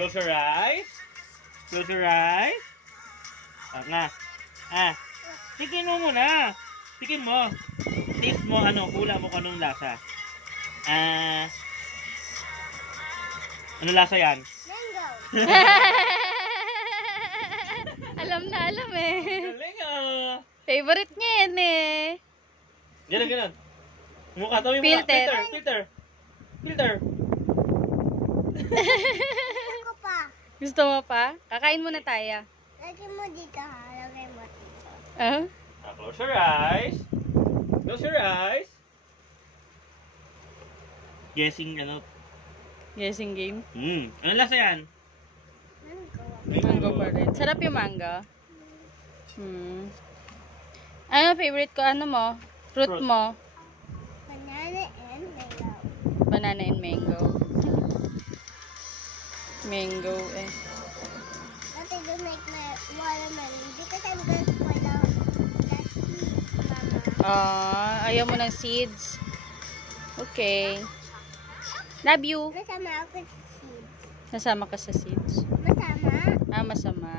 Close your eyes. Close your eyes. Nga. Tikin mo muna. Tikin mo. Taste mo, hula mo kung anong lasa. Ano lasa yan? Mango. Alam na alam eh. Galing Favorite niya yan eh. Ganun. Mukha, tawin mo. Filter. Filter. Ako pa. Gusto mo pa? Kakain muna tayo. Lagay mo dito ha. Lagay mo dito. Close your eyes. Close your eyes. Guessing Guessing game. Ano lasa yan? Mango. Mango pa rin. Sarap yung mango. Ano favorite ko? Ano mo? Fruit mo? Banana and mango. Banana and mango. Mango eh. But I don't like my watermelon because I'm going to spoil the seeds, Mama. Ayaw mo ng seeds. Okay. Love you. Masama ako sa seeds. Nasama ka sa seeds. Masama. Masama.